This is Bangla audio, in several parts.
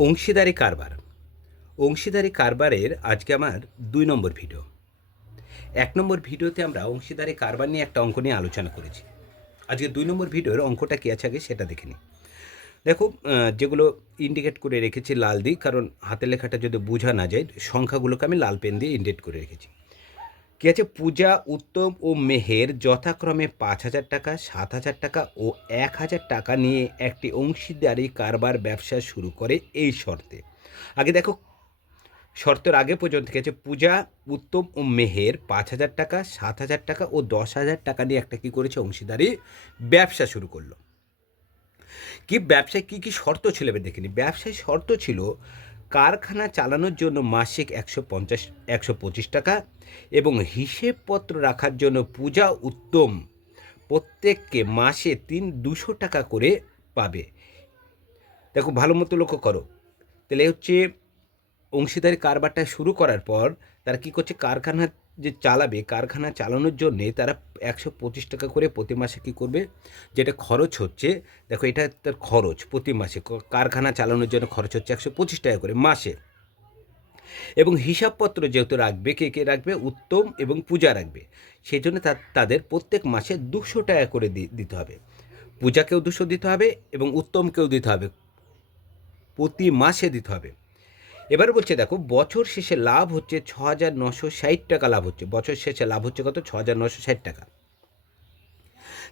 অংশীদারি কারবার। অংশীদারি কারবারের আজকে আমার দুই নম্বর ভিডিও। এক নম্বর ভিডিওতে আমরা অংশীদারি কারবার নিয়ে একটা অঙ্ক নিয়ে আলোচনা করেছি। আজকে দুই নম্বর ভিডিওর অঙ্কটা কী আছে আগে সেটা দেখে নিই। দেখো যেগুলো ইন্ডিকেট করে রেখেছি লাল দিই কারণ হাতের লেখাটা যদি বোঝা না যায়, সংখ্যাগুলোকে আমি লাল পেন দিয়ে ইন্ডিকেট করে রেখেছি। কী আছে? পূজা, উত্তম ও মেহের যথাক্রমে পাঁচ হাজার টাকা, সাত হাজার টাকা ও এক হাজার টাকা নিয়ে একটি অংশীদারি কারবার ব্যবসা শুরু করে এই শর্তে। আগে দেখো, শর্তের আগে পর্যন্ত কি আছে? পূজা, উত্তম ও মেহের পাঁচ হাজার টাকা, সাত হাজার টাকা ও দশ হাজার টাকা নিয়ে একটা কী করেছে? অংশীদারি ব্যবসা শুরু করল। কি ব্যবসায় কী কী শর্ত ছিল? দেখিনি ব্যবসায় শর্ত ছিল কারখানা চালানোর জন্য মাসিক একশো পঞ্চাশ, একশো পঁচিশ টাকা এবং হিসেবপত্র রাখার জন্য পূজা উত্তম প্রত্যেককে মাসে তিন দুশো টাকা করে পাবে। দেখো, ভালো মতো লক্ষ্য করো। তাহলে হচ্ছে অংশীদারি কারবারটা শুরু করার পর তারা কী করছে? কারখানা যে চালাবে, কারখানা চালানোর জন্যে তারা একশো পঁচিশ টাকা করে প্রতি মাসে কী করবে? যেটা খরচ হচ্ছে, দেখো এটা তার খরচ প্রতি মাসে কারখানা চালানোর জন্য খরচ হচ্ছে একশো পঁচিশ টাকা করে মাসে। এবং হিসাবপত্র যেহেতু রাখবে, কে কে রাখবে? উত্তম এবং পূজা রাখবে। সেই জন্য তাদের প্রত্যেক মাসে দুশো টাকা করে দিতে হবে। পূজাকেও দুশো দিতে হবে এবং উত্তমকেও দিতে হবে। প্রতি মাসে দিতে হবে। এবার বলছে, দেখো, বছর শেষে লাভ হচ্ছে ছ হাজার নশো ষাট টাকা লাভ হচ্ছে। বছর শেষে লাভ হচ্ছে কত? ছ হাজার নশো ষাট টাকা।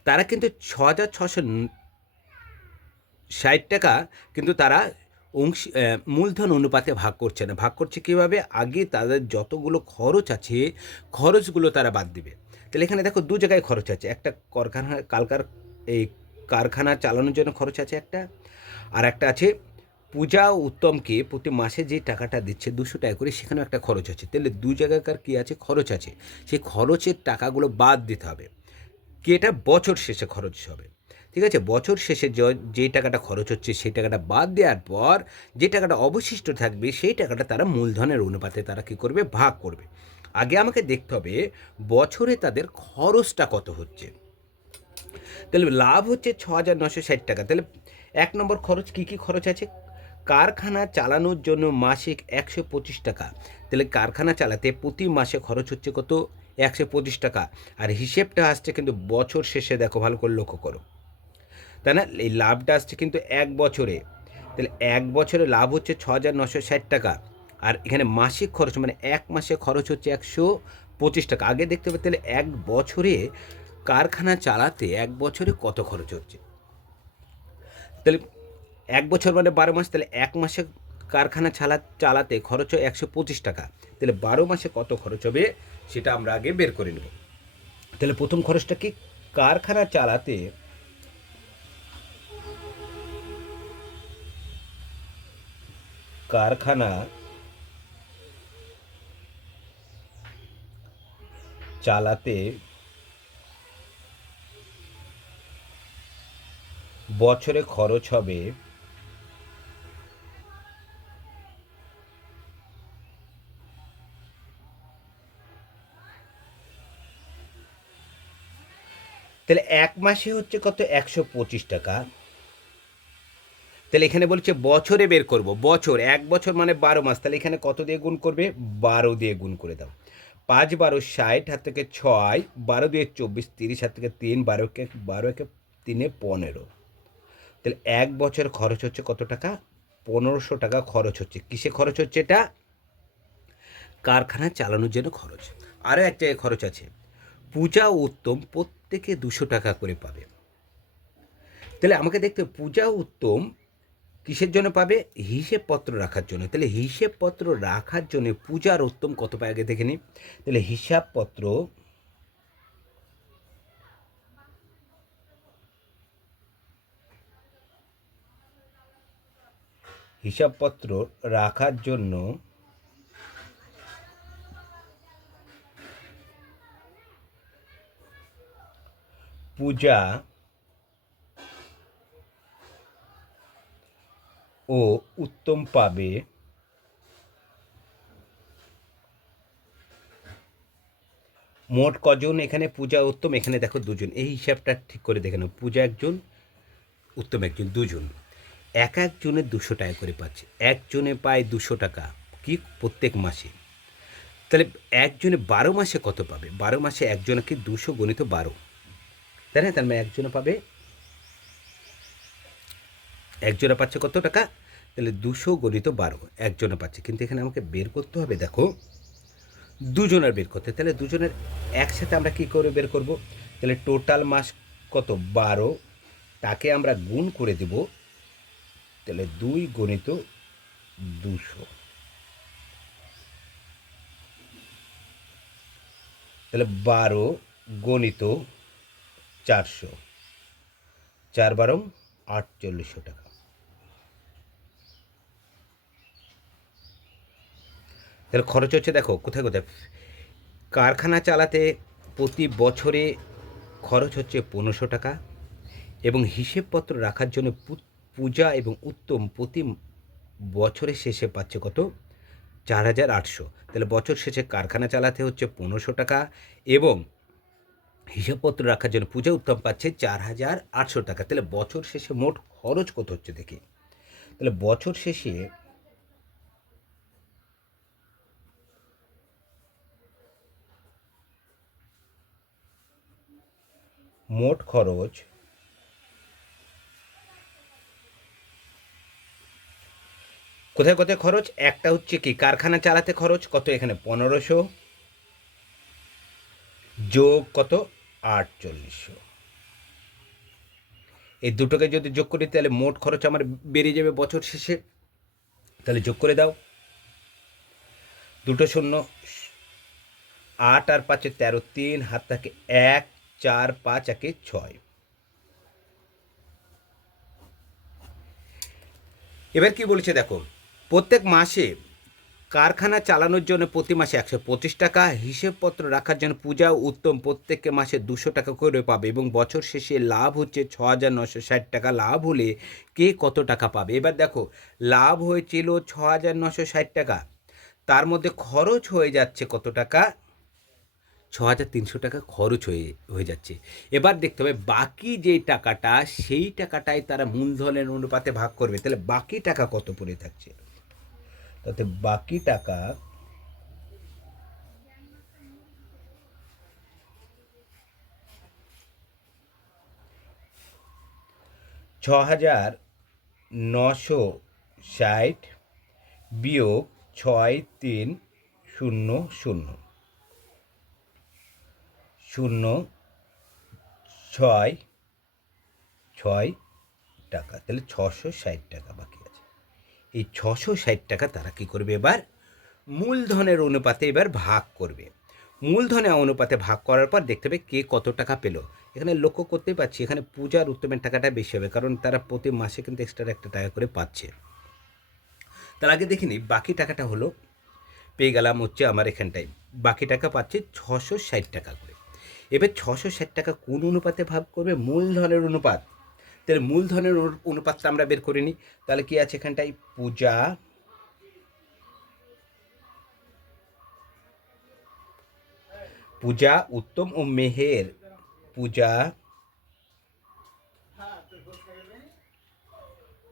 তারা কিন্তু ছ হাজার ছশো ষাট টাকা কিন্তু তারা অংশ মূলধন অনুপাতে ভাগ করছে না। ভাগ করছে কীভাবে? আগে তাদের যতগুলো খরচ আছে, খরচগুলো তারা বাদ দিবে। তাহলে এখানে দেখো, দু জায়গায় খরচ আছে। একটা কারখানা, কালকার, এই কারখানা চালানোর জন্য খরচ আছে একটা, আর একটা আছে পূজা উত্তমকে প্রতি মাসে যে টাকাটা দিচ্ছে দুশো টাকা করে, সেখানেও একটা খরচ আছে। তাহলে দু জায়গাকার কী আছে? খরচ আছে। সেই খরচের টাকাগুলো বাদ দিতে হবে। কি এটা? বছর শেষে খরচ হবে। ঠিক আছে? বছর শেষে য- টাকাটা খরচ হচ্ছে, সেই টাকাটা বাদ দেওয়ার পর যে টাকাটা অবশিষ্ট থাকবে, সেই টাকাটা তারা মূলধনের অনুপাতে তারা কী করবে? ভাগ করবে। আগে আমাকে দেখতে হবে বছরে তাদের খরচটা কত হচ্ছে। তাহলে লাভ হচ্ছে ছ হাজার নশো ষাট টাকা। তাহলে এক নম্বর খরচ কী কী খরচ আছে? কারখানা চালানোর জন্য মাসিক একশো পঁচিশ টাকা। তাহলে কারখানা চালাতে প্রতি মাসে খরচ হচ্ছে কত? একশো পঁচিশ টাকা। আর হিসেবটা আসছে কিন্তু বছর শেষে দেখো ভালো করে লক্ষ্য করো। তাই না? এই লাভটা আসছে কিন্তু এক বছরে। তাহলে এক বছরে লাভ হচ্ছে ছ হাজার নশো ষাট টাকা। আর এখানে মাসিক খরচ মানে এক মাসে খরচ হচ্ছে একশো পঁচিশ টাকা। আগে দেখতে পাবে তাহলে এক বছরে কারখানা চালাতে এক বছরে কত খরচ হচ্ছে? তাহলে এক বছর মানে বারো মাস, তাহলে এক মাসে কারখানা চালা, চালাতে খরচ হয় একশো পঁচিশ টাকা। তাহলে বারো মাসে কত খরচ হবে সেটা আমরা আগে বের করে নেব। তাহলে প্রথম খরচটা কি? কারখানা চালাতে কারখানা চালাতে বছরে খরচ হবে তাহলে এক মাসে হচ্ছে কত? একশো পঁচিশ টাকা। তাহলে এখানে বলছে বছরে বের করব, বছর, এক বছর মানে বারো মাস। তাহলে এখানে কত দিয়ে গুণ করবে? বারো দিয়ে গুণ করে দাও। পাঁচ বারো ষাট, হাত থেকে ছয়, বারো দিয়ে চব্বিশ তিরিশ, হাত থেকে তিন, বারো কে বারো একে তিনে পনেরো। তাহলে এক বছর খরচ হচ্ছে কত টাকা? পনেরোশো টাকা খরচ হচ্ছে। কিসে খরচ হচ্ছে এটা? কারখানা চালানোর জন্য খরচ। আরও এক জায়গায় খরচ আছে। পূজা উত্তম প্রত্যেকে দুশো টাকা করে পাবে। তাহলে আমাকে দেখতে পূজা উত্তম কিসের জন্য পাবে? হিসেবপত্র রাখার জন্য। তাহলে হিসেবপত্র রাখার জন্য পূজার উত্তম কত পায় আগে দেখে নিই তাহলে হিসাবপত্র হিসাবপত্র রাখার জন্য পূজা ও উত্তম পাবে। মোট কজন এখানে পূজা উত্তম? এখানে দেখো দুজন। এই হিসাবটা ঠিক করে দেখে নাও। পূজা একজন, উত্তম একজন, দুজন। এক একজনের দুশো টাকা করে পাচ্ছে। একজনে পায় দুশো টাকা কি? প্রত্যেক মাসে। তাহলে একজনে বারো মাসে কত পাবে? বারো মাসে একজনকে দুশো গণিত বারো। তাই না তার মানে একজনে পাবে। একজনে পাচ্ছে কত টাকা? তাহলে দুশো গণিত বারো একজনে পাচ্ছে। কিন্তু এখানে আমাকে বের করতে হবে, দেখো। দুজনের বের করতে, তাহলে দুজনের একসাথে আমরা কি করে বের করব? তাহলে টোটাল মাস কত? বারো। তাকে আমরা গুণ করে দেব, তাহলে দুই গণিত দুশো। তাহলে বারো গণিত চারশো। চার বারো আটচল্লিশশো টাকা। তাহলে খরচ হচ্ছে দেখো, কোথায় কোথায়? কারখানা চালাতে প্রতি বছরে খরচ হচ্ছে পনেরোশো টাকা এবং হিসেবপত্র রাখার জন্য পূজা এবং উত্তম প্রতি বছরের শেষে পাচ্ছে কত? চার হাজার আটশো। তাহলে বছর শেষে কারখানা চালাতে হচ্ছে পনেরোশো টাকা এবং হিসাবপত্র রাখার জন্য পূজা উত্তম পাচ্ছে চার হাজার আটশো টাকা। তাহলে বছর শেষে মোট খরচ কত হচ্ছে দেখি। তাহলে বছর শেষে মোট খরচ কোথায় কোথায় খরচ? একটা হচ্ছে কি কারখানা চালাতে খরচ কত এখানে? পনেরোশো যোগ কত? আটচল্লিশশো। এই দুটোকে যদি যোগ করি, তাহলে মোট খরচ আমার বেরিয়ে যাবে বছর শেষে। তাহলে যোগ করে দাও। দুটো শূন্য, আট আর পাঁচে তেরো, তিন, হাত থাকে এক, চার, পাঁচ, একে ছয়। এবার কি বলেছে দেখো, প্রত্যেক মাসে কারখানা চালানোর জন্য প্রতি মাসে একশো পঁচিশ টাকা, হিসেবপত্র রাখার জন্য পূজা উত্তম প্রত্যেককে মাসে দুশো টাকা করে পাবে এবং বছর শেষে লাভ হচ্ছে ছ হাজার নশো ষাট টাকা। লাভ হলে কে কত টাকা পাবে? এবার দেখো, লাভ হয়েছিল ছ হাজার নশো ষাট টাকা। তার মধ্যে খরচ হয়ে যাচ্ছে কত টাকা? ছ হাজার তিনশো টাকা খরচ হয়ে হয়ে যাচ্ছে। এবার দেখতে হবে, বাকি যে টাকাটা, সেই টাকাটাই তারা মূলধনের অনুপাতে ভাগ করবে। তাহলে বাকি টাকা কত পড়ে থাকছে? তাতে বাকি টাকা ছ হাজার নশো ষাট বিয়োগ ছয় তিন শূন্য শূন্য। শূন্য ছয় ছয় টাকা। তাহলে ছশো ষাট টাকা বাকি। এই ছশো ষাট টাকা তারা কী করবে এবার? মূলধনের অনুপাতে এবার ভাগ করবে। মূলধনের অনুপাতে ভাগ করার পর দেখতে হবে কে কত টাকা পেল। এখানে লক্ষ্য করতেই পারছি, এখানে পূজার উত্তমের টাকাটা বেশি হবে, কারণ তারা প্রতি মাসে কিন্তু এক্সট্রা একটা টাকা করে পাচ্ছে। তার আগে দেখিনি বাকি টাকাটা হলো, পেয়ে গেলাম হচ্ছে আমার এখানটায়। বাকি টাকা পাচ্ছে ছশো ষাট টাকা করে। এবার ছশো ষাট টাকা কোন অনুপাতে ভাগ করবে? মূলধনের অনুপাত। তাহলে মূলধনের অনুপাতটা আমরা বের করে নিই। তাহলে কি আছে এখানটায়? পূজা। পূজা উত্তম ও মেহের। পূজা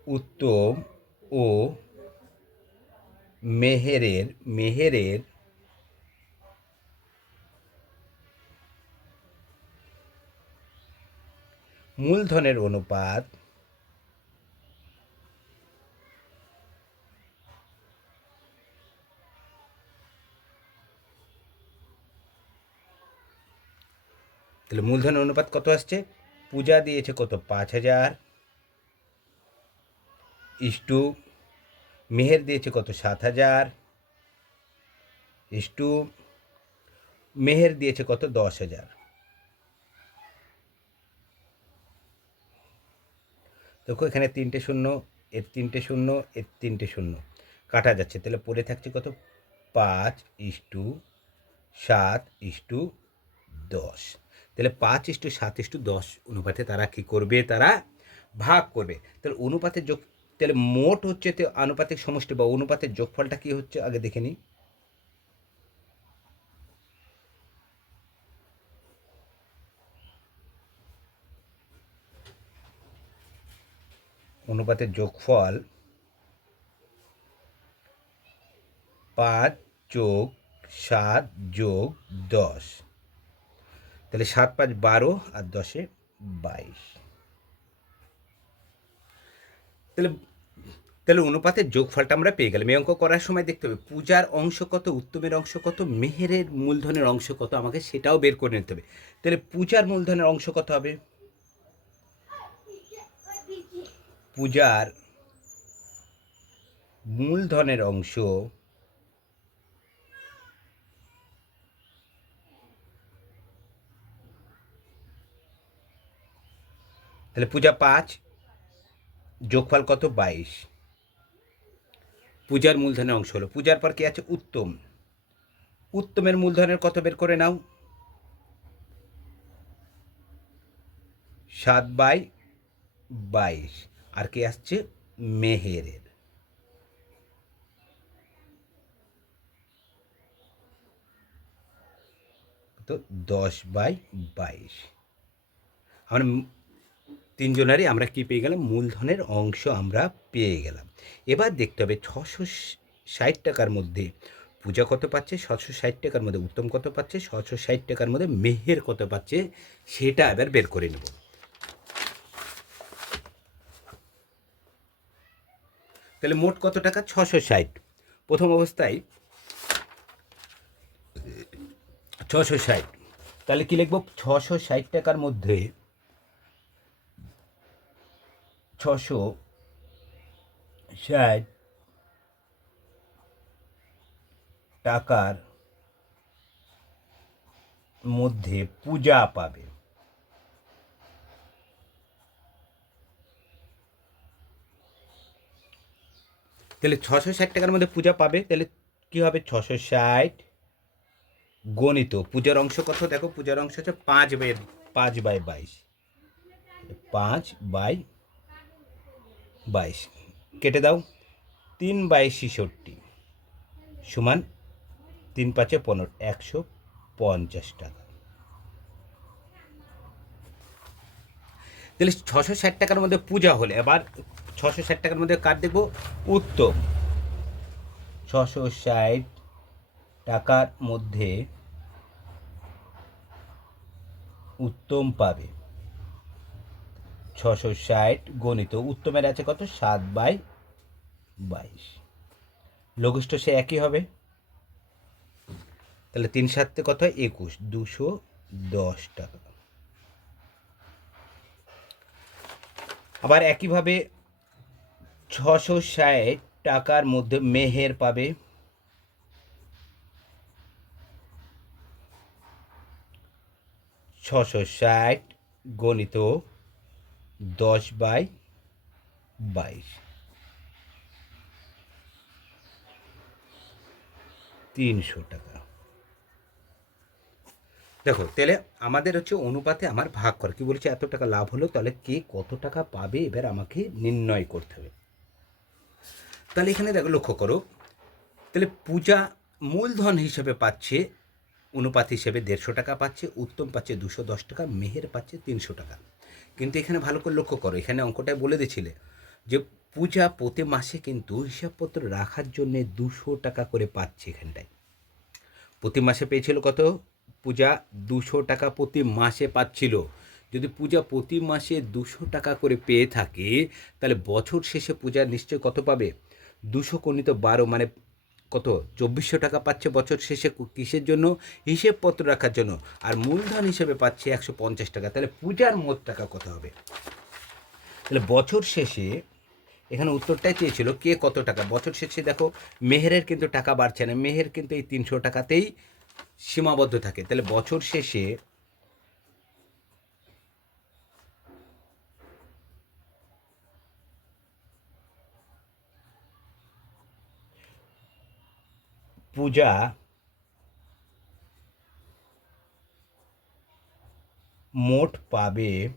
উত্তম ও মেহেরের। মেহেরের মূলধনের অনুপাত তাহলে মূলধনের অনুপাত কত আসছে? পূজা দিয়েছে কত? পাঁচ হাজার। ইস্টু মেহের দিয়েছে কত? সাত হাজার। ইস্টু মেহের দিয়েছে কত? দশ হাজার। দেখো এখানে তিনটে শূন্য, এর তিনটে শূন্য, এর তিনটে শূন্য। কাটা যাচ্ছে। তাহলে পড়ে থাকছে কত? পাঁচ ইস্টু সাত ইস্টু দশ। তাহলে পাঁচ ইস্টু সাত ইস্টু দশ অনুপাতে তারা কি করবে? তারা ভাগ করবে। তাহলে অনুপাতের যোগ তাহলে মোট হচ্ছে তো আনুপাতিক সমষ্টি বা অনুপাতের যোগফলটা কি হচ্ছে? আগে দেখে নিই। অনুপাতের যোগফল পাঁচ যোগ সাত যোগ দশ। তাহলে সাত পাঁচ বারো আর দশে বাইশ। তাহলে তাহলে অনুপাতের যোগফলটা আমরা পেয়ে গেলাম। এই অঙ্ক করার সময় দেখতে হবে, পূজার অংশ কত, উত্তমের অংশ কত, মেহেরের মূলধনের অংশ কত, আমাকে সেটাও বের করে নিতে হবে। তাহলে পূজার মূলধনের অংশ কত হবে? পূজার মূলধনের অংশ তাহলে পূজা পাঁচ, যোগফল কত? বাইশ। পূজার মূলধনের অংশ হলো। পূজার পর কি আছে? উত্তম। উত্তমের মূলধনের কত বের করে নাও? সাত বাই বাইশ। আর কি আসছে? মেহেরের। তো দশ বাই বাইশ। আমরা তিনজনারই আমরা কি পেয়ে গেলাম? মূলধনের অংশ আমরা পেয়ে গেলাম। এবার দেখতে হবে ছশো ষাট টাকার মধ্যে পূজা কত পাচ্ছে? ছশো ষাট টাকার মধ্যে উত্তম কত পাচ্ছে? ছশো ষাট টাকার মধ্যে মেহের কত পাচ্ছে? সেটা এবার বের করে নেব। তাহলে মোট কত টাকা? ছশো ষাট। প্রথম অবস্থায় ছশো ষাট। তাহলে কী লিখব? ছশো ষাট টাকার মধ্যে ছশো ষাট টাকার মধ্যে পূজা পাবে। তাহলে ছশো ষাট টাকার মধ্যে পূজা পাবে, তাহলে কী হবে? ছশো ষাট গণিত। পূজার অংশ কত? দেখো, পূজার অংশ হচ্ছে পাঁচ বাই পাঁচ বাই বাইশ। পাঁচ বাই বাইশ। কেটে দাও। তিন বাই ছেষট্টি সমান তিন পাঁচে পনেরো, একশো পঞ্চাশ টাকা। তাহলে ছশো ষাট টাকার মধ্যে পূজা হলে। এবার ছশো ষাট টাকার মধ্যে কার দেখব। উত্তম। ছশো ষাট টাকার মধ্যে উত্তম পাবে। ছশো ষাট গণিত। উত্তমের আছে কত? সাত বাই বাইশ। লঘিষ্ঠ সে একই হবে। তাহলে তিন সাতে কত হয়? একুশ। দুশো দশ টাকা। আবার একইভাবে ছশো ষাট টাকার মধ্যে মেহের পাবে। ছশো ষাট গণিত দশ বাই বাইশ। তিনশো টাকা। দেখো, তাহলে আমাদের হচ্ছে অনুপাতে আমার ভাগ কর। কি বলছে? এত টাকা লাভ হলো, তাহলে কে কত টাকা পাবে? এবার আমাকে নির্ণয় করতে হবে। তাহলে এখানে দেখো, লক্ষ্য করো। তাহলে পূজা মূলধন হিসেবে পাচ্ছে, অনুপাত হিসেবে দেড়শো টাকা পাচ্ছে, উত্তম পাচ্ছে দুশো দশ টাকা, মেহের পাচ্ছে তিনশো টাকা। কিন্তু এখানে ভালো করে লক্ষ্য করো, এখানে অঙ্কটায় বলে দিয়েছিলে যে পূজা প্রতি মাসে কিন্তু হিসাবপত্র রাখার জন্য দুশো টাকা করে পাচ্ছে এখানটায়। প্রতি মাসে পেয়েছিল কত? পূজা দুশো টাকা প্রতি মাসে পাচ্ছিল। যদি পূজা প্রতি মাসে দুশো টাকা করে পেয়ে থাকে, তাহলে বছর শেষে পূজা নিশ্চয় কত পাবে? দুশো কণিত বারো মানে কত? চব্বিশশো টাকা পাচ্ছে বছর শেষে কিসের জন্য? হিসেবপত্র রাখার জন্য। আর মূলধন হিসেবে পাচ্ছে একশো পঞ্চাশ টাকা। তাহলে পূজার মোট টাকা কত হবে? তাহলে বছর শেষে এখানে উত্তরটাই চেয়েছিল কে কত টাকা। বছর শেষে দেখো, মেহেরের কিন্তু টাকা বাড়ছে না। মেহের কিন্তু এই তিনশো টাকাতেই সীমাবদ্ধ থাকে। তাহলে বছর শেষে পূজা মোট পাবে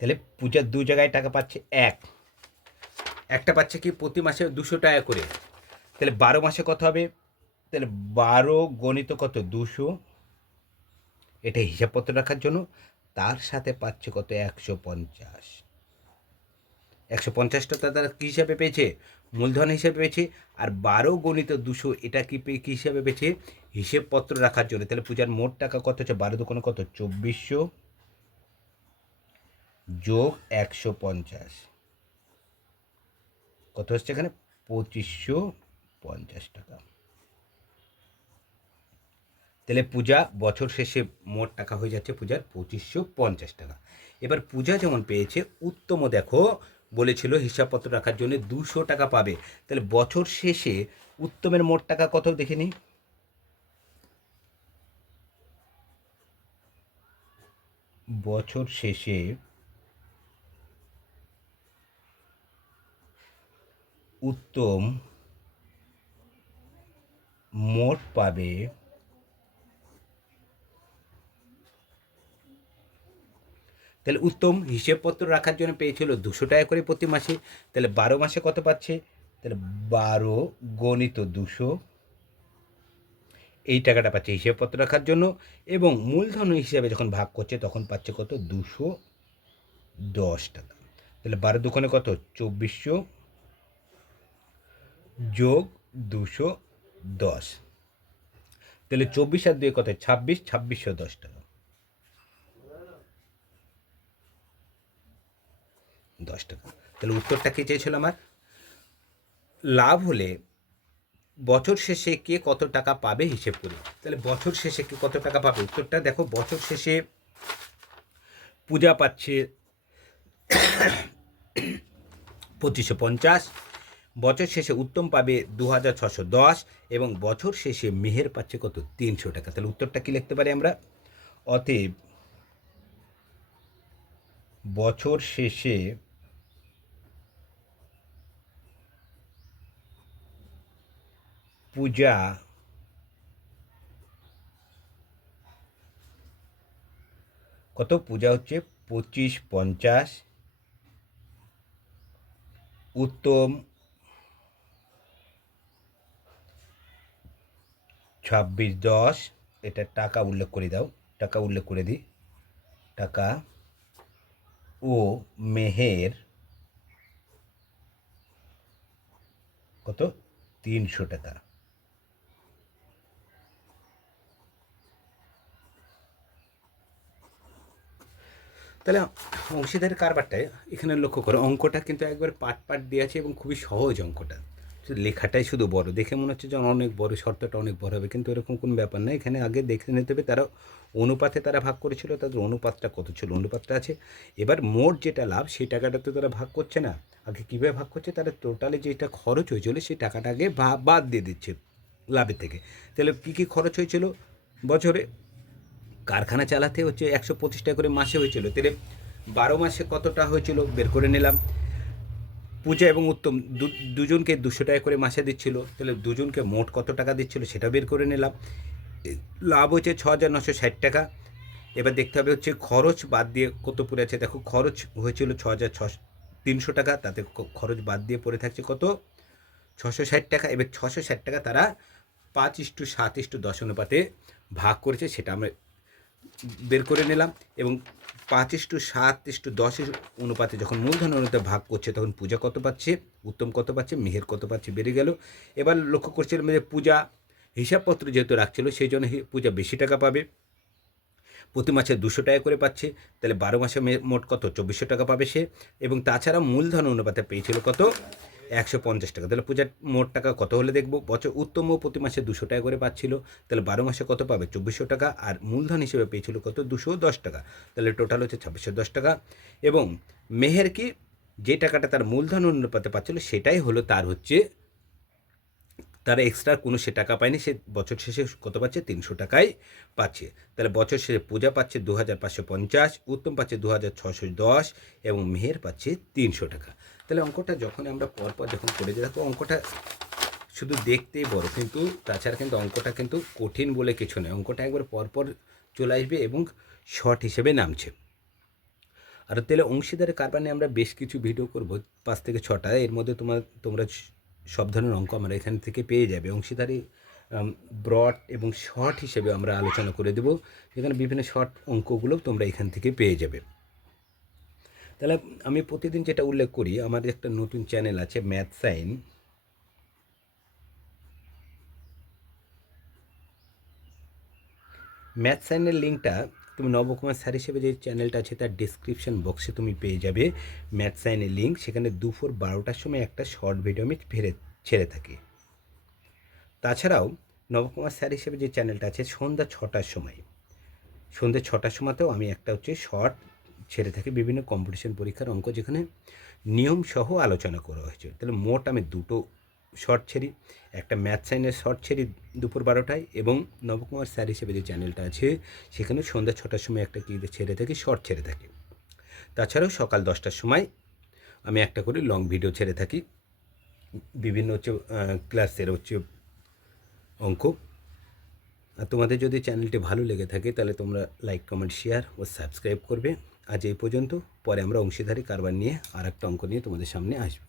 তাহলে পূজার দু জায়গায় টাকা পাচ্ছে এক। একটা পাচ্ছে কি প্রতি মাসে দুশো টাকা করে। তাহলে বারো মাসে কত হবে? তাহলে বারো গণিত কত? দুশো। এটা হিসাবপত্র রাখার জন্য। তার সাথে পাচ্ছে কত? একশো পঞ্চাশ। একশো পঞ্চাশটা তারা কী হিসাবে পেয়েছে? মূলধন হিসেবে পেয়েছে। আর বারো গণিত দুশো, এটা কি পেয়ে কী হিসাবে পেয়েছে? হিসেবপত্র রাখার জন্য। তাহলে পূজার মোট টাকা কত হচ্ছে? বারো দোকানে কত? চব্বিশশো যোগ একশো পঞ্চাশ। কত হচ্ছে এখানে? পঁচিশশো পঞ্চাশ টাকা। তাহলে পূজা বছর শেষে মোট টাকা হয়ে যাচ্ছে পূজার পঁচিশশো পঞ্চাশ টাকা। এবার পূজা যেমন পেয়েছে উত্তম দেখো বলেছিল হিসাবপত্র রাখার জন্য দুশো টাকা পাবে। তাহলে বছর শেষে উত্তমের মোট টাকা কত দেখে নিই? বছর শেষে উত্তম মোট পাবে তাহলে উত্তম হিসেবপত্র রাখার জন্য পেয়েছিল দুশো টাকা করে প্রতি মাসে। তাহলে বারো মাসে কত পাচ্ছে? তাহলে বারো গণিত দুশো। এই টাকাটা পাচ্ছে হিসেবপত্র রাখার জন্য এবং মূলধন হিসাবে যখন ভাগ করছে তখন পাচ্ছে কত? দুশো দশ টাকা। তাহলে বারো দোকানে কত? চব্বিশশো যোগ দুশো দশ। তাহলে চব্বিশ আর দুই কত? ছাব্বিশ, ছাব্বিশশো দশ টাকা। দশ টাকা। তাহলে উত্তরটা কী চেয়েছিল আমার? লাভ হলে বছর শেষে কে কত টাকা পাবে হিসেব করি। তাহলে বছর শেষে কে কত টাকা পাবে? উত্তরটা দেখো, বছর শেষে পূজা পাচ্ছে পঁচিশশো পঞ্চাশ, বছর শেষে উত্তম পাবে দু হাজার ছশো দশ এবং বছর শেষে মেহের পাচ্ছে কত? তিনশো টাকা। তাহলে উত্তরটা কি লিখতে পারি আমরা? অতএব বছর শেষে পূজা কত পূজা হচ্ছে? পঁচিশ, পঞ্চাশ। উত্তম ছাব্বিশ, দশ। এটা টাকা উল্লেখ করে দাও। টাকা উল্লেখ করে দিই টাকা। ও মেহের কত? তিনশো টাকা। তাহলে অংশীদারের কারবারটায় এখানে লক্ষ্য করো, অঙ্কটা কিন্তু একবার পাট পাট দিয়ে আছে এবং খুবই সহজ অঙ্কটা। লেখাটাই শুধু বড়। দেখে মনে হচ্ছে যে অনেক বড়, শর্তটা অনেক বড় হবে, কিন্তু এরকম কোনো ব্যাপার না। এখানে আগে দেখে নিতে হবে তারা অনুপাতে তারা ভাগ করেছিল, তাদের অনুপাতটা কত ছিল, অনুপাতটা আছে। এবার মোট যেটা লাভ, সেই টাকাটা তো তারা ভাগ করছে না। আগে কীভাবে ভাগ করছে? তারা টোটালি যেটা খরচ হয়েছিল, সেই টাকাটা আগে বাদ দিয়ে দিচ্ছে লাভের থেকে। তাহলে কী কী খরচ হয়েছিল বছরে? কারখানা চালাতে হচ্ছে একশো পঁচিশ টাকা করে মাসে হয়েছিল। তাহলে বারো মাসে কতটা হয়েছিল বের করে নিলাম। পূজা এবং উত্তম দুজনকে দুশো টাকা করে মাসে দিচ্ছিল। তাহলে দুজনকে মোট কত টাকা দিচ্ছিল সেটা বের করে নিলাম। লাভ হচ্ছে ছ হাজার নশো ষাট টাকা। এবার দেখতে হবে হচ্ছে খরচ বাদ দিয়ে কত পড়ে আছে। দেখো খরচ হয়েছিল ছ হাজার ছশো তিনশো টাকা, তাতে খরচ বাদ দিয়ে পড়ে থাকছে কত? ছশো ষাট টাকা। এবার ছশো ষাট টাকা তারা পাঁচ ইস্টু সাত ইস্টু দশ অনুপাতে ভাগ করেছে, সেটা আমরা বের করে নিলাম এবং পাঁচ ইস্টু সাত ইস্টু দশ অনুপাতে যখন মূলধন অনুপাতে ভাগ করছে তখন পূজা কত পাচ্ছে? উত্তম কত পাচ্ছে? মেহের কত পাচ্ছে? বেড়ে গেল। এবার লক্ষ্য করছিলাম যে পূজা হিসাবপত্র যেহেতু রাখছিল সেই জন্য পূজা বেশি টাকা পাবে। প্রতি মাসে দুশো টাকা করে পাচ্ছে। তাহলে বারো মাসে মোট কত? চব্বিশশো টাকা পাবে সে। এবং তাছাড়া মূলধন অনুপাতে পেয়েছিল কত? একশো পঞ্চাশ টাকা। তাহলে পূজার মোট টাকা কত হলে দেখব? বছর উত্তম প্রতি মাসে দুশো টাকা করে পাচ্ছিল। তাহলে বারো মাসে কত পাবে? চব্বিশশো টাকা। আর মূলধন হিসেবে পেয়েছিল কত? দুশো দশ টাকা। তাহলে টোটাল হচ্ছে ছাব্বিশশো দশ টাকা। এবং মেহের কি যে টাকাটা তার মূলধন অনুপাতে পাচ্ছিল, সেটাই হলো তার হচ্ছে, তারা এক্সট্রা কোনো সে টাকা পায়নি। সে বছর শেষে কত পাচ্ছে? তিনশো টাকাই পাচ্ছে। তাহলে বছর শেষে পূজা পাচ্ছে দু হাজার পাঁচশো পঞ্চাশ, উত্তম পাচ্ছে দু হাজার ছশো দশ, এবং মেহের পাচ্ছে তিনশো টাকা। তাহলে অঙ্কটা যখন আমরা পরপর যখন করে যাই দেখো অঙ্কটা শুধু দেখতেই বড়, কিন্তু তাছাড়া কিন্তু অঙ্কটা কিন্তু কঠিন বলে কিছু নয়। অঙ্কটা একবার পরপর চলে আসবে এবং শর্ট হিসেবে নামছে। আর তাহলে অংশীদারের কারবার নিয়ে আমরা বেশ কিছু ভিডিও করব, পাঁচ থেকে ছটা, এর মধ্যে তোমার, তোমরা সব ধরনের অঙ্ক আমরা এখান থেকে পেয়ে যাবে। অংশীদারি ব্রড এবং শর্ট হিসেবে আমরা আলোচনা করে দেব। যেখানে বিভিন্ন শর্ট অঙ্কগুলো তোমরা এখান থেকে পেয়ে যাবে। তাহলে আমি প্রতিদিন যেটা উল্লেখ করি আমাদের একটা নতুন চ্যানেল আছে ম্যাথ সাইন ম্যাথ সাইনের লিঙ্কটা তুমি নবকুমার স্যার হিসেবে যে চ্যানেলটা আছে, তার ডিসক্রিপশন বক্সে তুমি পেয়ে যাবে ম্যাথ সাইনের লিঙ্ক সেখানে দুপুর বারোটার সময় একটা শর্ট ভিডিও আমি ফেরে, ছেড়ে থাকি। তাছাড়াও নবকুমার স্যার হিসেবে যে চ্যানেলটা আছে, সন্ধ্যা ছটার সময়। সন্ধ্যে ছটার সময়তেও আমি একটা হচ্ছে শর্ট ছেড়ে থাকি বিভিন্ন কম্পিটিশন পরীক্ষার অঙ্ক যেখানে নিয়ম সহ আলোচনা করা হয়েছে। তাহলে মোট আমি দুটো শর্ট ছেড়ি, একটা ম্যাথ সাইনের শর্ট ছেড়ি দুপুর বারোটায় এবং নবকুমার স্যার হিসেবে যে চ্যানেলটা আছে, সেখানে সন্ধ্যা ছটার সময় একটা কী ছেড়ে থাকি শর্ট ছেড়ে থাকি। তাছাড়াও সকাল দশটার সময় আমি একটা করে লং ভিডিও ছেড়ে থাকি। বিভিন্ন হচ্ছে ক্লাসের হচ্ছে অঙ্ক। আর তোমাদের যদি চ্যানেলটি ভালো লেগে থাকে, তাহলে তোমরা লাইক কমেন্ট শেয়ার ও সাবস্ক্রাইব করবে। আজ এই পর্যন্ত। পরে আমরা অংশীদারি কারবার নিয়ে আর একটা অঙ্ক নিয়ে তোমাদের সামনে আসব।